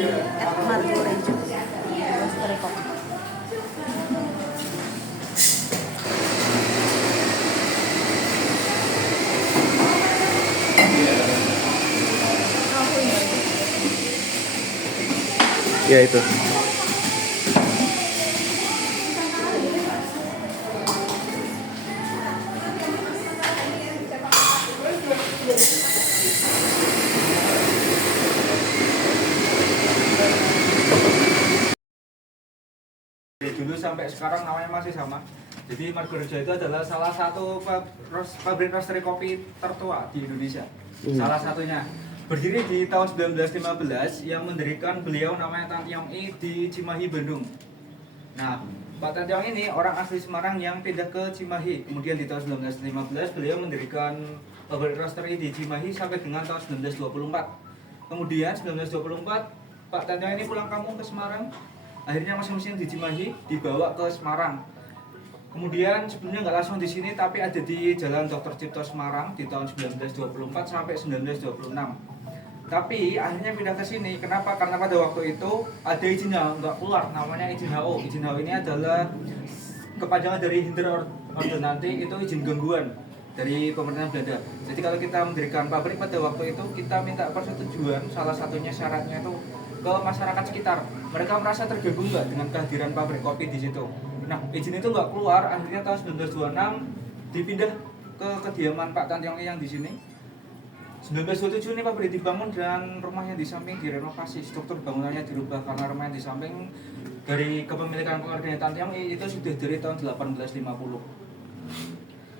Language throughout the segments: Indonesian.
@margorejo roastery kopi. Ya itu. Dari dulu sampai sekarang namanya masih sama. Jadi Margorejo itu adalah salah satu pabrik roastery kopi tertua di Indonesia. Salah satunya. Berdiri di tahun 1915 yang mendirikan beliau namanya Tan Tiong I di Cimahi, Bandung. Nah, Pak Tan Tiong ini orang asli Semarang yang pindah ke Cimahi. Kemudian di tahun 1915 beliau mendirikan pabrik roastery di Cimahi sampai dengan tahun 1924. Kemudian 1924 Pak Tan Tiong ini pulang kampung ke Semarang. Akhirnya mesin-mesin di Cimahi dibawa ke Semarang. Kemudian sebelumnya nggak langsung di sini tapi ada di Jalan Dr. Cipto Semarang di tahun 1924 sampai 1926. Tapi akhirnya pindah ke sini. Kenapa? Karena pada waktu itu ada izinnya nggak keluar, namanya izin HO. Izin HO ini adalah kepanjangan dari Hinterordonnantie, itu izin gangguan dari pemerintahan Belanda. Jadi kalau kita mendirikan pabrik pada waktu itu kita minta persetujuan, salah satunya syaratnya itu ke masyarakat sekitar. Mereka merasa terganggu nggak dengan kehadiran pabrik kopi di situ. Nah, izin itu nggak keluar, akhirnya tahun 1926 dipindah ke kediaman Pak Tan Tiong I yang di sini. 1927 ini pabrik dibangun dan rumah yang di samping direnovasi, struktur bangunannya dirubah karena rumah yang di samping dari kepemilikan keluarga Tan Tiong I itu sudah dari tahun 1850.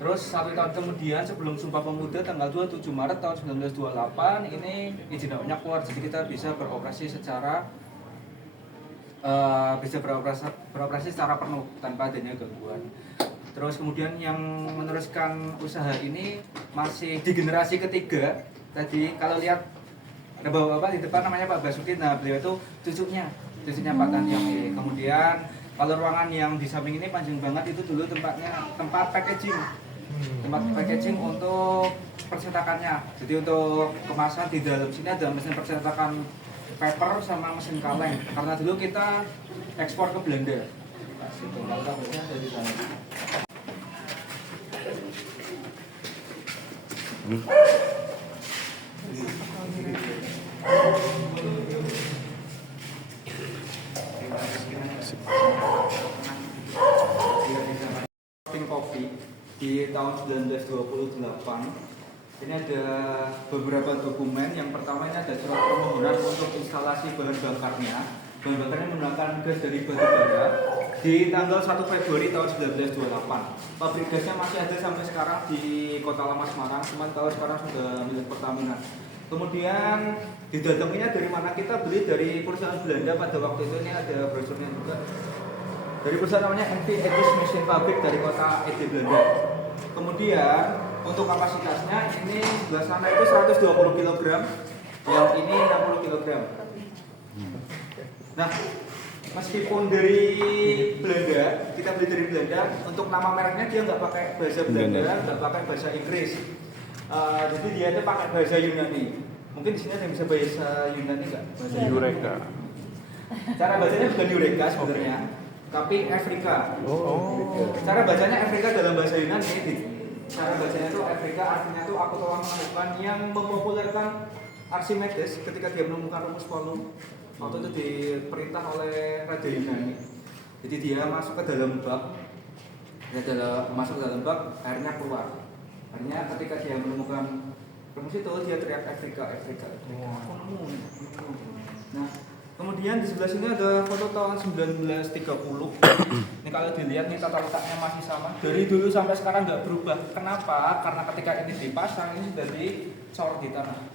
Terus 1 tahun kemudian sebelum Sumpah Pemuda tanggal 27 Maret tahun 1928 ini izin HO-nya keluar, jadi kita bisa beroperasi secara beroperasi secara penuh tanpa adanya gangguan. Terus kemudian yang meneruskan usaha ini masih di generasi ketiga. Tadi kalau lihat ada bapak-bapak di depan namanya Pak Basuki, nah beliau itu cucunya Pak Tan Tiong I. Kemudian kalau ruangan yang di samping ini panjang banget, itu dulu tempat packaging untuk percetakannya. Jadi untuk kemasan di dalam sini ada mesin percetakan paper sama mesin kaleng. Karena dulu kita ekspor ke Belanda. Kopi di tahun 1928 ini ada beberapa dokumen. Yang pertama ini ada surat permohonan untuk instalasi bahan bakarnya. Bahan bakarnya menggunakan gas dari batu bara di tanggal 1 Februari tahun 1928. Pabrik gasnya masih ada sampai sekarang di Kota Lama Semarang, cuman kalau sekarang sudah milik Pertamina. Kemudian didatanginya dari mana? Kita beli dari perusahaan Belanda pada waktu itu. Ini ada brosurnya juga. Dari perusahaan namanya MV Etus Mesin Fabrik dari kota Ede, Belanda. Kemudian untuk kapasitasnya ini sebelah sana itu 120 kg, yang ini 60 kg. Nah, meskipun dari Belanda, kita beli dari Belanda, untuk nama mereknya dia nggak pakai bahasa Belanda, nggak pakai bahasa Inggris. Jadi dia itu pakai bahasa Yunani. Mungkin di sini ada yang bisa bahasa Yunani nggak? Bahasa Eureka. Cara bacanya bukan Eureka sebenarnya, tapi Afrika. Cara bacanya Afrika dalam bahasa Yunani. Cara bacanya itu Afrika, artinya itu aku telah menemukan, yang mempopulerkan Archimedes ketika dia menemukan rumus volume. Waktu itu diperintah oleh Raja Yunani. Jadi dia masuk ke dalam bak, akhirnya keluar. Akhirnya ketika dia menemukan rumus itu, dia teriak Afrika. Aku nemu. Nah, kemudian di sebelah sini ada foto tahun 1930. Ini kalau dilihat nih tata letaknya masih sama. Dari dulu sampai sekarang nggak berubah. Kenapa? Karena ketika ini dipasang ini sudah dicor di tanah.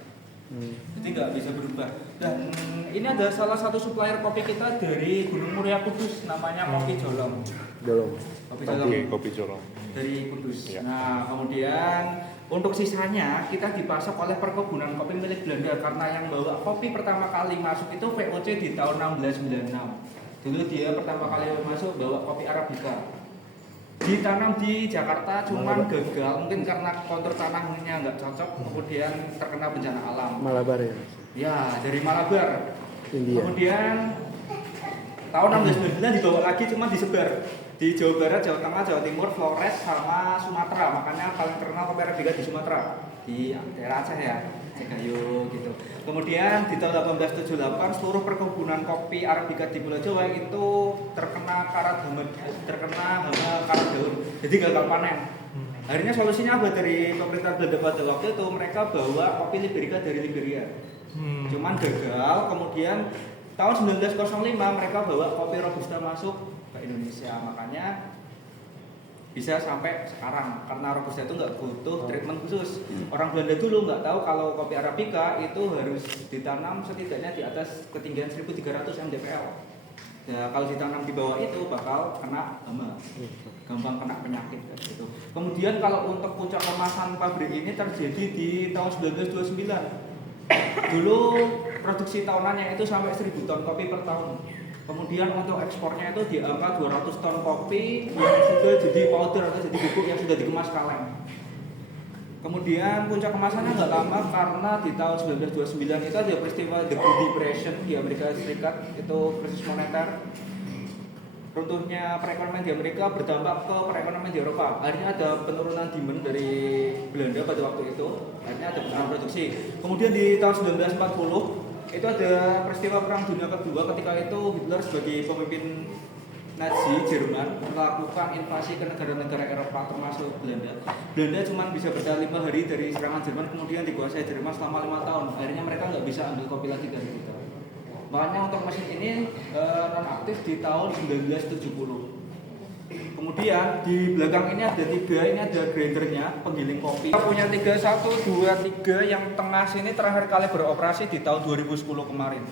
Jadi nggak bisa berubah. Dan ini ada salah satu supplier kopi kita dari Gunung Muria Kudus, namanya Kopi Jolong. Kopi Jolong dari Kudus. Ya. Nah, kemudian untuk sisanya kita dipasok oleh perkebunan kopi milik Belanda, karena yang bawa kopi pertama kali masuk itu VOC di tahun 1696. Dulu dia pertama kali masuk bawa kopi Arabica. Ditanam di Jakarta cuman gagal, mungkin karena kontur tanahnya nggak cocok, kemudian terkena bencana alam. Malabar ya? Ya, dari Malabar. India. Kemudian tahun 1699 dibawa lagi, cuma disebar di Jawa Barat, Jawa Tengah, Jawa Timur, Flores, sama Sumatera. Makanya paling terkenal kopi Arabica di Sumatera, di daerah Aceh ya, Gayo gitu. Kemudian di tahun 1878 seluruh perkebunan kopi Arabica di Pulau Jawa itu terkena karat hama karat daun, jadi gagal panen. Akhirnya solusinya apa dari pemerintah Belanda pada waktu itu? Mereka bawa kopi Liberica dari Liberia. Cuman gagal. Kemudian tahun 1905 mereka bawa kopi Robusta masuk ke Indonesia. Makanya bisa sampai sekarang karena Robusta itu nggak butuh treatment khusus. Orang Belanda dulu nggak tahu kalau kopi Arabica itu harus ditanam setidaknya di atas ketinggian 1300 mdpl. Ya, kalau ditanam di bawah itu bakal kena hama, gampang kena penyakit gitu. Kemudian kalau untuk puncak kemasan pabrik ini terjadi di tahun 1929. Dulu produksi tahunannya itu sampai 1000 ton kopi per tahun. Kemudian untuk ekspornya itu di angka 200 ton kopi yang sudah jadi powder atau jadi bubuk yang sudah dikemas kaleng. Kemudian puncak kemasannya nggak lama karena di tahun 1929 itu ada peristiwa The Great Depression di Amerika Serikat, itu krisis moneter. Runtuhnya perekonomian di Amerika berdampak ke perekonomian di Eropa. Akhirnya ada penurunan demand dari Belanda pada waktu itu. Akhirnya ada penurunan produksi. Kemudian di tahun 1940 itu ada peristiwa Perang Dunia Kedua. Ketika itu Hitler sebagai pemimpin Nazi Jerman melakukan invasi ke negara-negara Eropa termasuk Belanda. Belanda cuma bisa bertahan 5 hari dari serangan Jerman, kemudian dikuasai Jerman selama 5 tahun. Akhirnya mereka nggak bisa ambil kopi lagi dari kita. Makanya untuk mesin ini nonaktif di tahun 1970. Kemudian di belakang ini ada 3, ini ada grindernya, penggiling kopi. Kita punya 3, 1, 2, 3, yang tengah sini terakhir kali beroperasi di tahun 2010 kemarin.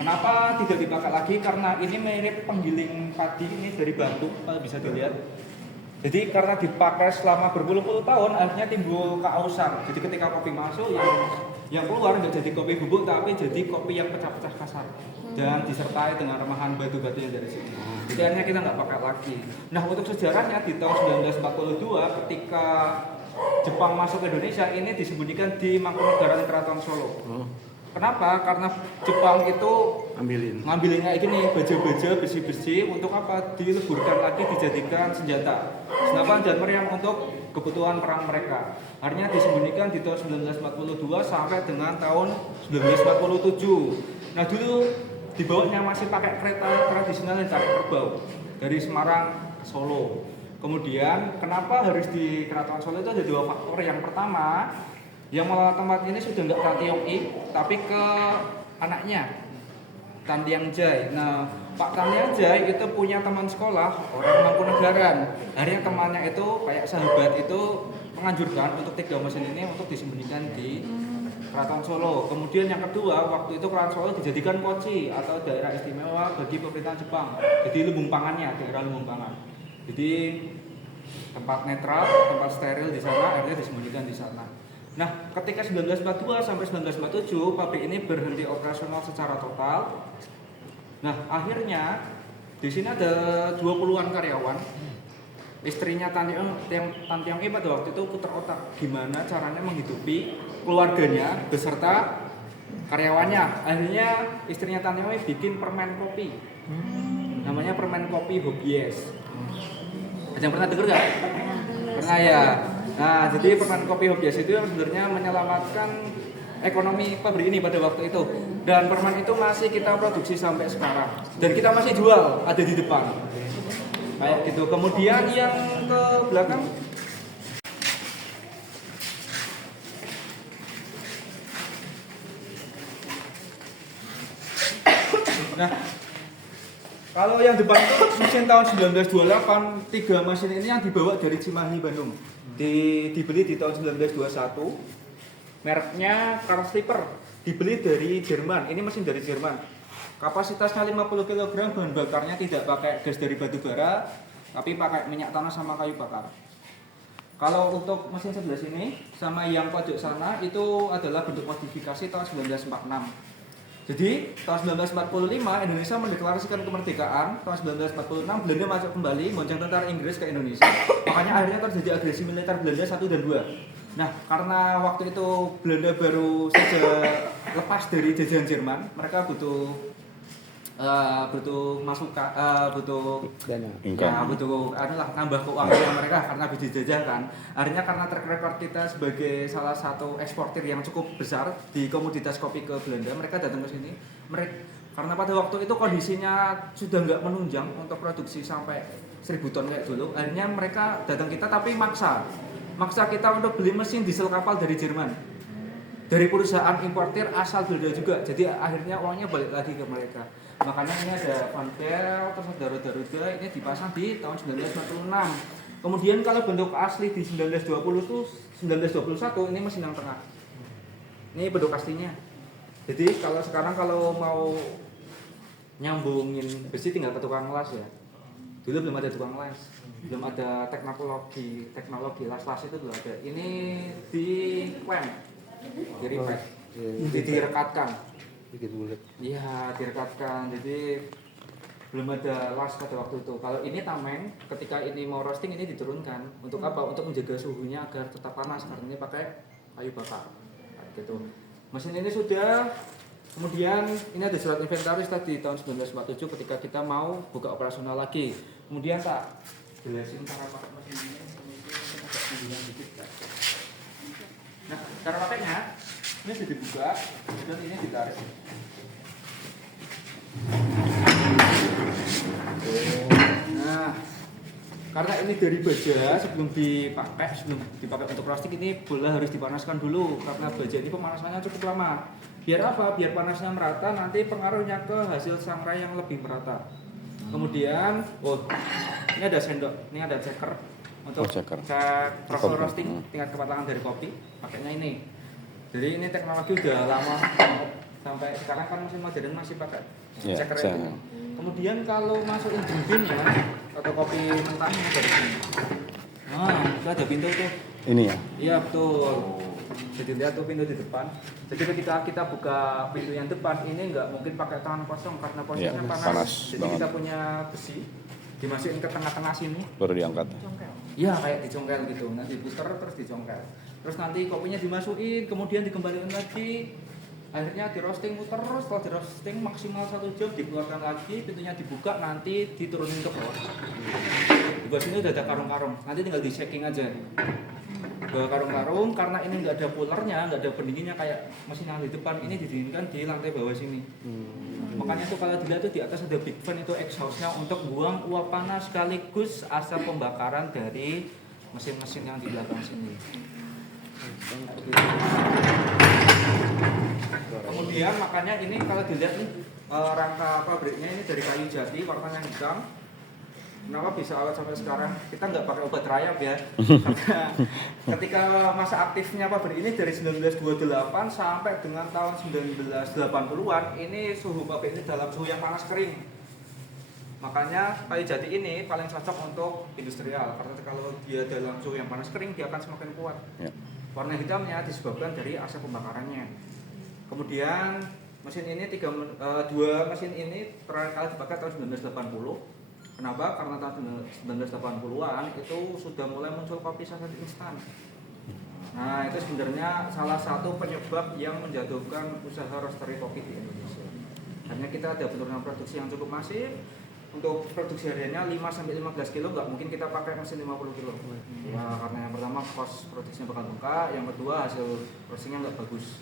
Kenapa tidak dipakai lagi? Karena ini mirip penggiling padi ini dari bambu, kalau bisa dilihat. Jadi karena dipakai selama berpuluh-puluh tahun, akhirnya timbul keausan. Jadi ketika kopi masuk, yang keluar nggak jadi kopi bubuk, tapi jadi kopi yang pecah-pecah kasar dan disertai dengan remahan batu-batu yang dari sini. Jadi akhirnya kita nggak pakai lagi. Nah, untuk sejarahnya di tahun 1942 ketika Jepang masuk ke Indonesia, ini disembunyikan di Mangkunegaran Keraton Solo. Kenapa? Karena Jepang itu ngambilin kayak gini, baja-baja, besi-besi, untuk apa? Dileburkan lagi, dijadikan senjata, senapan dan meriam untuk kebutuhan perang mereka. Akhirnya disembunyikan di tahun 1942 sampai dengan tahun 1947. Nah, dulu dibawanya masih pakai kereta tradisional yang jarak kerbau dari Semarang ke Solo. Kemudian kenapa harus di Keraton Solo? Itu ada 2 faktor. Yang pertama, yang mengelola tempat ini sudah nggak Tan Tiong I, tapi ke anaknya, Tan Tiang Jai. Nah, Pak Tan Tiang Jai itu punya teman sekolah orang Mangkunegaran. Akhirnya temannya itu kayak sahabat itu menganjurkan untuk 3 mesin ini untuk disembunyikan di Keraton Solo. Kemudian yang kedua, waktu itu Keraton Solo dijadikan koci atau daerah istimewa bagi pemerintahan Jepang. Jadi lumbung pangannya, daerah lumbung pangan. Jadi tempat netral, tempat steril di sana, akhirnya disembunyikan di sana. Nah, ketika 1942 sampai 1947 pabrik ini berhenti operasional secara total. Nah, akhirnya di sini ada 20-an karyawan. Istrinya Tan Tiong I pada waktu itu putar otak gimana caranya menghidupi keluarganya beserta karyawannya. Akhirnya istrinya Tan Tiong I bikin permen kopi. Namanya permen kopi Hobies. Ada yang pernah dengar nggak? Pernah ya. Nah, jadi permen kopi Hobies itu yang sebenarnya menyelamatkan ekonomi pabrik ini pada waktu itu. Dan permen itu masih kita produksi sampai sekarang. Dan kita masih jual, ada di depan. Kayak gitu. Kemudian yang ke belakang. Nah, kalau yang depan itu mesin tahun 1928, 3 mesin ini yang dibawa dari Cimahi, Bandung. Dibeli di tahun 1921. Mereknya Karl Slipper. Dibeli dari Jerman. Ini mesin dari Jerman. Kapasitasnya 50 kg, bahan bakarnya tidak pakai gas dari batu bara, tapi pakai minyak tanah sama kayu bakar. Kalau untuk mesin sebelah sini sama yang pojok sana itu adalah bentuk modifikasi tahun 1946. Jadi tahun 1945 Indonesia mendeklarasikan kemerdekaan. Tahun 1946 Belanda masuk kembali, bonceng tentara Inggris ke Indonesia. Makanya akhirnya terjadi agresi militer Belanda 1 dan 2. Nah, karena waktu itu Belanda baru saja lepas dari jajahan Jerman, mereka butuh masukan, butuh Dana. ya butuh nambah keuangan mereka karena habis dijajah kan. Akhirnya karena track record kita sebagai salah satu eksportir yang cukup besar di komoditas kopi ke Belanda, mereka datang ke sini. Karena pada waktu itu kondisinya sudah nggak menunjang untuk produksi sampai 1000 ton kayak dulu. Akhirnya mereka datang kita tapi maksa kita untuk beli mesin diesel kapal dari Jerman, dari perusahaan importir asal Belanda juga. Jadi akhirnya uangnya balik lagi ke mereka. Makanya ini ada Van Bell, terus ada roda-roda, ini dipasang di tahun 1946. Kemudian kalau bentuk asli di 1920 itu 1921, ini mesin yang tengah. Ini bentuk aslinya. Jadi kalau sekarang kalau mau nyambungin besi tinggal ke tukang las ya. Dulu belum ada tukang las, belum ada teknologi las itu belum ada. Ini di klem, di repack, direkatkan. Sedikit bulat. Iya, direkatkan. Jadi belum ada las pada waktu itu. Kalau ini tameng, ketika ini mau roasting ini diturunkan. Untuk apa? Untuk menjaga suhunya agar tetap panas. Karena ini pakai kayu bakar. Gitu. Mesin ini sudah. Kemudian ini ada surat inventaris tadi tahun 1947 ketika kita mau buka operasional lagi. Kemudian tak jelasin cara pakai mesin ini. Nah, cara pakainya ini sudah dibuka dan ini ditarik. Nah, karena ini dari baja sebelum dipakai untuk plastik ini bola harus dipanaskan dulu karena baja ini pemanasannya cukup lama. Biar apa? Biar panasnya merata, nanti pengaruhnya ke hasil sangrai yang lebih merata. Kemudian, ini ada sendok, ini ada checker untuk cek proses roasting tingkat kematangan dari kopi. Pakainya ini. Jadi ini teknologi udah lama sampai sekarang kan mesin modern masih pakai checker itu. Kemudian kalau masukin jembin ya atau kopi mentahnya dari sini. Nah, itu ada pintu tuh. Ini ya? Iya betul. Jadi lihat tuh pintu di depan. Jadi ketika kita buka pintu yang depan ini nggak mungkin pakai tangan kosong karena posisinya panas. Jadi banget. kita punya besi dimasukin ke tengah-tengah sini. Baru diangkat. Iya kayak dicongkel gitu. Nanti puter terus dicongkel. Terus nanti kopinya dimasukin, kemudian dikembalikan lagi. Akhirnya di roasting muter, setelah di roasting maksimal 1 jam dikeluarkan lagi, pintunya dibuka, nanti diturunin ke bawah. Di bawah sini udah ada karung-karung, nanti tinggal di shaking aja. Bawa karung-karung, karena ini nggak ada pullernya, nggak ada pendinginnya kayak mesin yang di depan, ini didinginkan di lantai bawah sini. Makanya tuh kalau dilihat tuh di atas ada big fan itu exhaustnya untuk buang uap panas sekaligus asap pembakaran dari mesin-mesin yang di belakang sini. Kemudian makanya ini kalau dilihat nih rangka pabriknya ini dari kayu jati warnanya hitam. Kenapa bisa awet sampai sekarang? Kita nggak pakai obat rayap ya. Karena ketika masa aktifnya pabrik ini dari 1928 sampai dengan tahun 1980-an ini suhu pabrik ini dalam suhu yang panas kering. Makanya kayu jati ini paling cocok untuk industrial karena kalau dia dalam suhu yang panas kering dia akan semakin kuat. Ya. Warna hitamnya disebabkan dari asap pembakarannya. Kemudian mesin ini dua mesin ini terakhir kali dipakai tahun 1980. Kenapa? Karena tahun 1980-an itu sudah mulai muncul kopi saset instan. Nah, itu sebenarnya salah satu penyebab yang menjatuhkan usaha roastery kopi di Indonesia. Karena kita ada penurunan produksi yang cukup masif. Untuk produksi hariannya 5-15 kilo, nggak mungkin kita pakai mesin 50 kilo. Ya, karena yang pertama cost produksinya bakal bengkak, yang kedua hasil roastingnya nggak bagus.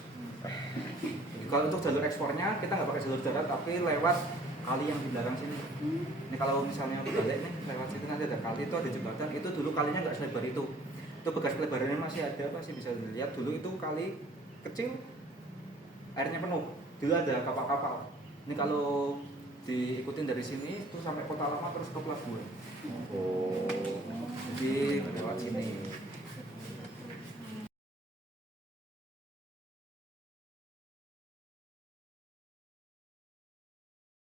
Kalau untuk jalur ekspornya kita nggak pakai jalur darat, tapi lewat kali yang di belakang sini. Ini kalau misalnya balik nih lewat situ nanti ada kali itu ada jembatan, itu dulu kalinya nggak selebar itu. Itu bekas pelebarannya masih ada, pasti bisa dilihat dulu itu kali kecil, airnya penuh. Dulu ada kapal-kapal. Ini kalau diikutin dari sini itu sampai Kota Lama terus ke pelabuhan. Jadi lewat sini.